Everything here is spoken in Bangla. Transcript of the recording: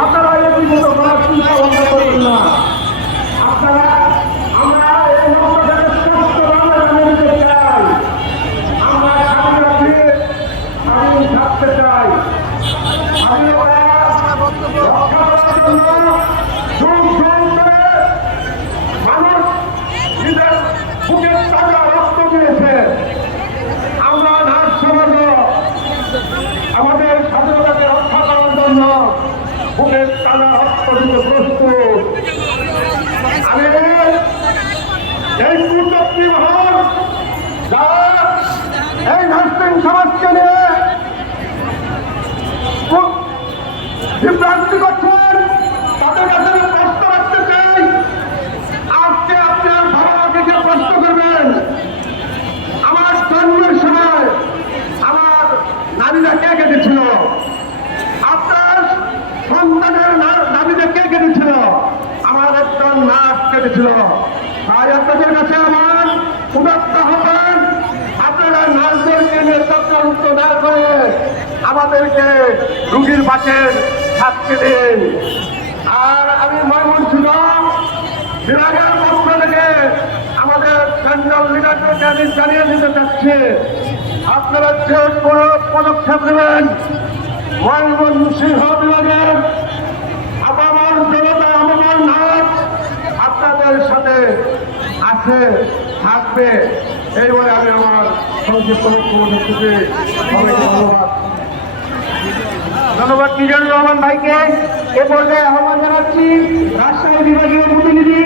আপনারা এই মতো করার চিন্তা ভাবনা করবেন না আমরা এই বাংলা জানিয়ে চাই আমরা থাকতে চাই আমি মানুষ নিজের বুকের টাকা রক্ত দিয়েছে আমরা নার্স সমাজ আমাদের স্বাধীনতাকে রক্ষা করার জন্য রক্ত দিতে প্রস্তুত। আমি এই এই নার্সিং সমাজকে নিয়ে কেটেছিল তাই আপনাদের কাছে আমার উদাত্ত হবেন আপনারা নাচদেরকে নিয়ে চক্রান্ত না করে আমাদেরকে রুগীর পাশে থাকতে দিন। আর আমি ময়মনসিংহ বিভাগের পক্ষ থেকে আমাদের সেন্ট্রাল লিডারদেরকে আমি জানিয়ে দিতে চাচ্ছি। আপনারা যে পদক্ষেপ নেবেন ময়মনসিংহ বিভাগের আছে, থাকবে। এই আমি আমার সংক্ষিপ্ত ধন্যবাদ। ধন্যবাদ মিজানুর রহমান ভাইকে। এ পর্যায়ে আহ্বান জানাচ্ছি রাজশাহী বিভাগীয় প্রতিনিধি